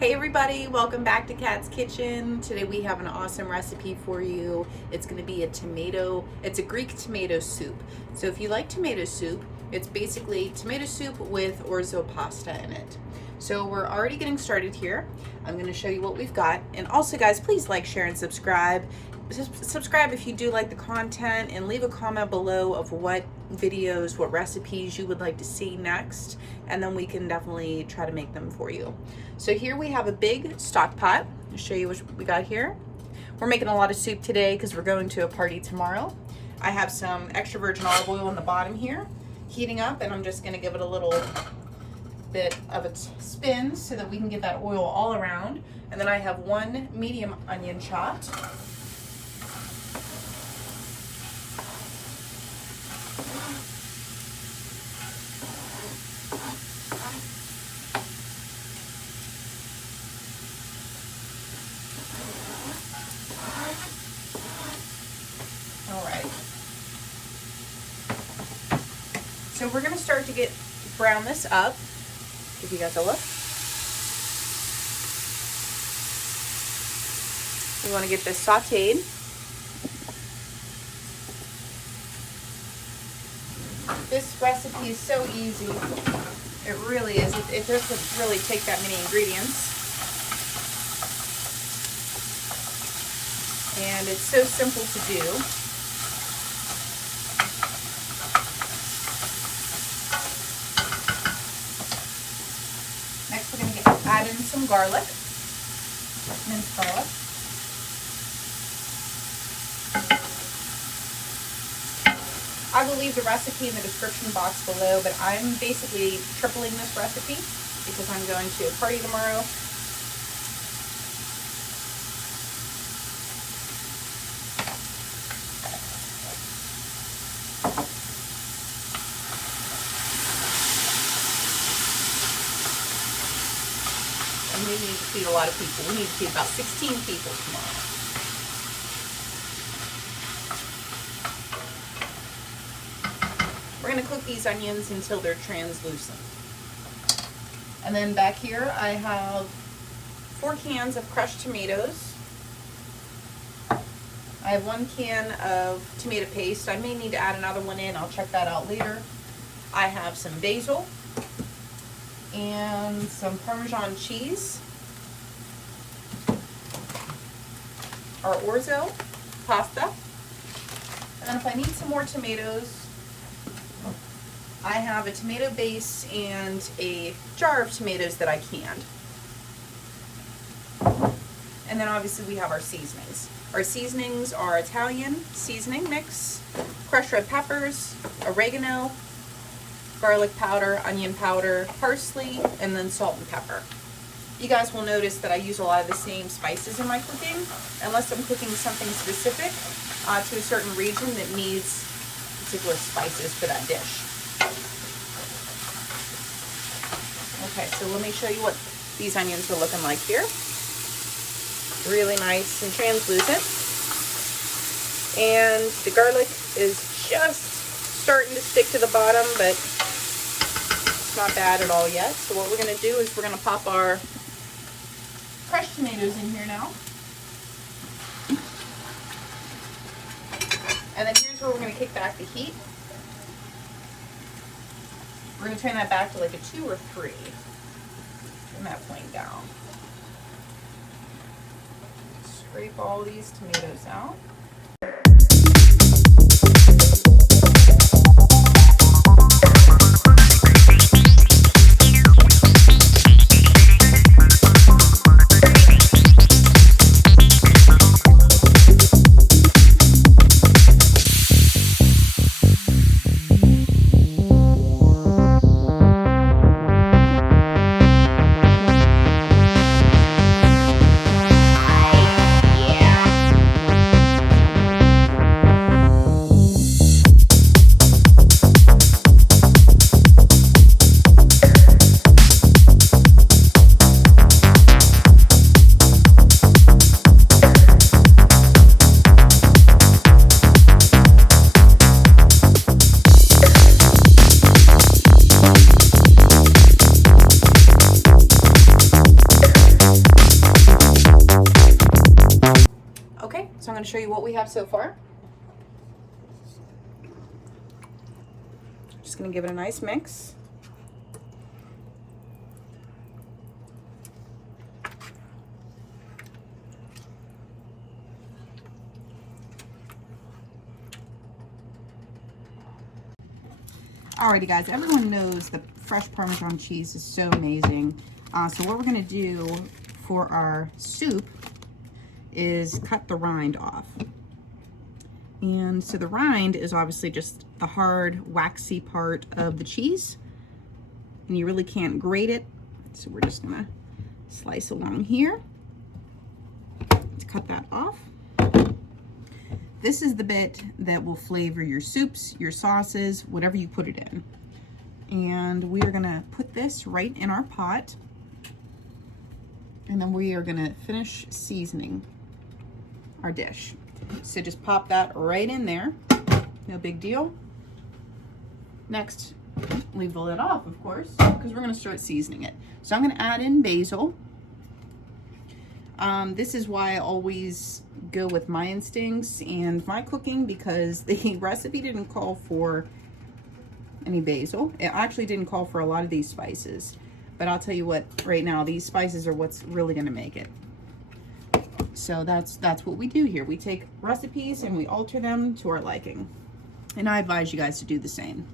Hey everybody, welcome back to Kat's Kitchen. Today we have an awesome recipe for you. It's going to be it's a Greek tomato soup. So if you like tomato soup, it's basically tomato soup with Orzo Pasta in it. So we're already getting started here. I'm going to show you what we've got. And also guys, please like, share, and subscribe. Subscribe if you do like the content, and leave a comment below of what videos, what recipes you would like to see next, and then we can definitely try to make them for you. So here we have a big stock pot. I'll show you what we got here. We're making a lot of soup today because we're going to a party tomorrow. I have some extra virgin olive oil on the bottom here heating up, and I'm just going to give it a little bit of a spin so that we can get that oil all around. And then I have one medium onion chopped. All right. So we're going to start to brown this up. Give you guys a look. We want to get this sauteed. This recipe is so easy. It really is. It doesn't really take that many ingredients. And it's so simple to do. Next, we're going to add in some garlic, minced garlic. I will leave the recipe in the description box below, but I'm basically tripling this recipe because I'm going to a party tomorrow. And we need to feed a lot of people. We need to feed about 16 people tomorrow. We're going to cook these onions until they're translucent. And then back here I have 4 cans of crushed tomatoes. I have 1 can of tomato paste. I may need to add another one in. I'll check that out later. I have some basil and some Parmesan cheese. Our Orzo Pasta. And then if I need some more tomatoes, I have a tomato base and a jar of tomatoes that I canned. And then obviously we have our seasonings. Our seasonings are Italian seasoning mix, crushed red peppers, oregano, garlic powder, onion powder, parsley, and then salt and pepper. You guys will notice that I use a lot of the same spices in my cooking, unless I'm cooking something specific to a certain region that needs particular spices for that dish. Okay, so let me show you what these onions are looking like here. Really nice and translucent. And the garlic is just starting to stick to the bottom, but it's not bad at all yet. So what we're going to do is we're going to pop our crushed tomatoes in here now. And then here's where we're going to kick back the heat. We're going to turn that back to like a 2 or 3. Turn that flame down. Scrape all these tomatoes out. going to show you what we have so far. Just going to give it a nice mix. Alrighty guys, everyone knows the fresh Parmesan cheese is so amazing. So what we're gonna do for our soup is cut the rind off. And so the rind is obviously just the hard, waxy part of the cheese. And you really can't grate it. So we're just gonna slice along here to cut that off. This is the bit that will flavor your soups, your sauces, whatever you put it in. And we are gonna put this right in our pot. And then we are gonna finish seasoning our dish. So just pop that right in there. No big deal. Next, leave the lid off, of course, because we're gonna start seasoning it. So I'm gonna add in basil. This is why I always go with my instincts and my cooking, because the recipe didn't call for any basil. It actually didn't call for a lot of these spices, but I'll tell you what, right now these spices are what's really going to make it. So that's what we do here. We take recipes and we alter them to our liking, and I advise you guys to do the same.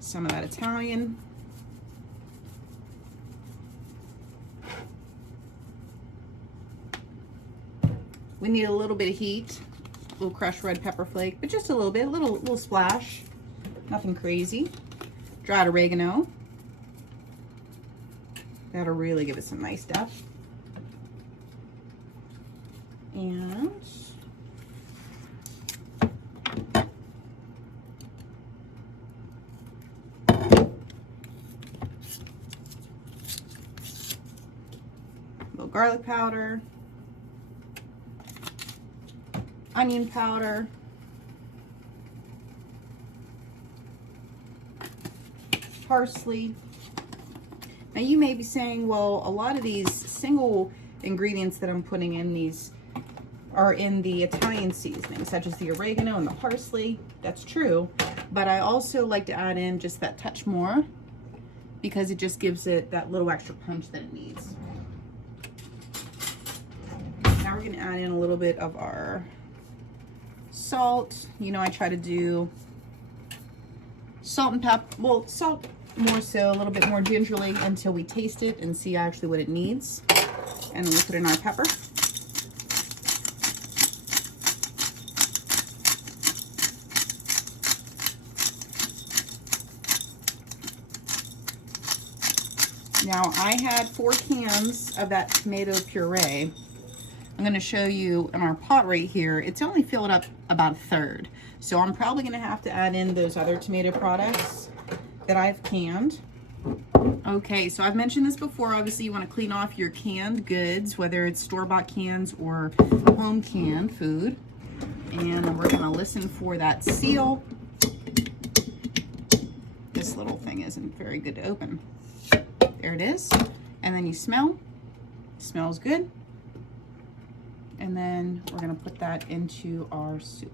Some of that Italian. We need a little bit of heat, a little crushed red pepper flake, but just a little bit, a little splash, nothing crazy. Dried oregano. That'll really give it some nice depth. And a little garlic powder. Onion powder, parsley. Now you may be saying, well, a lot of these single ingredients that I'm putting in these are in the Italian seasoning, such as the oregano and the parsley. That's true, but I also like to add in just that touch more, because it just gives it that little extra punch that it needs. Now we're gonna add in a little bit of our salt. You know, I try to do salt and pepper. Well, salt more so, a little bit more gingerly until we taste it and see actually what it needs. And then we put in our pepper. Now I had 4 cans of that tomato puree. I'm going to show you in our pot right here, it's only filled up about 1/3. So I'm probably going to have to add in those other tomato products that I've canned. Okay, so I've mentioned this before. Obviously, you want to clean off your canned goods, whether it's store-bought cans or home canned food. And then we're going to listen for that seal. This little thing isn't very good to open. There it is. And then you smell. It smells good. And then we're going to put that into our soup.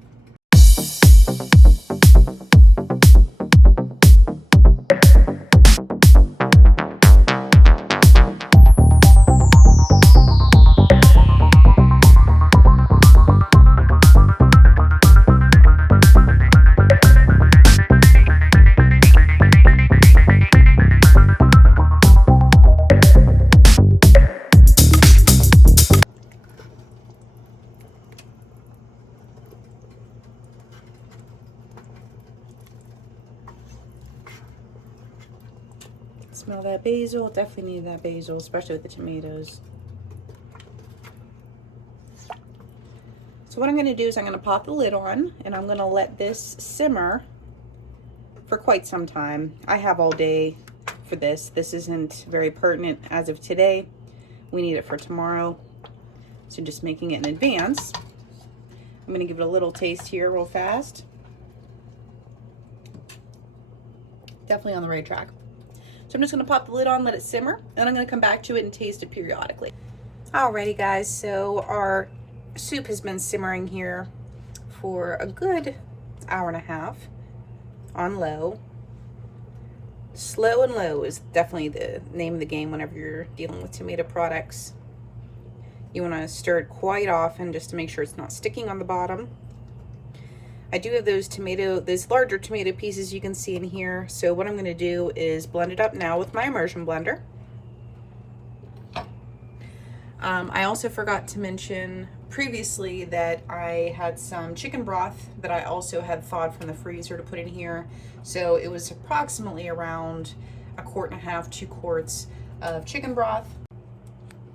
Smell that basil. Definitely need that basil, especially with the tomatoes. So what I'm going to do is I'm going to pop the lid on, and I'm going to let this simmer for quite some time. I have all day for this. This isn't very pertinent as of today. We need it for tomorrow. So just making it in advance. I'm going to give it a little taste here real fast. Definitely on the right track. So I'm just going to pop the lid on, let it simmer, and I'm going to come back to it and taste it periodically. Alrighty guys, so our soup has been simmering here for a good hour and a half on low. Slow and low is definitely the name of the game whenever you're dealing with tomato products. You want to stir it quite often just to make sure it's not sticking on the bottom. I do have those larger tomato pieces you can see in here. So what I'm going to do is blend it up now with my immersion blender. I also forgot to mention previously that I had some chicken broth that I also had thawed from the freezer to put in here. So it was approximately around 1.5 quarts, 2 quarts of chicken broth.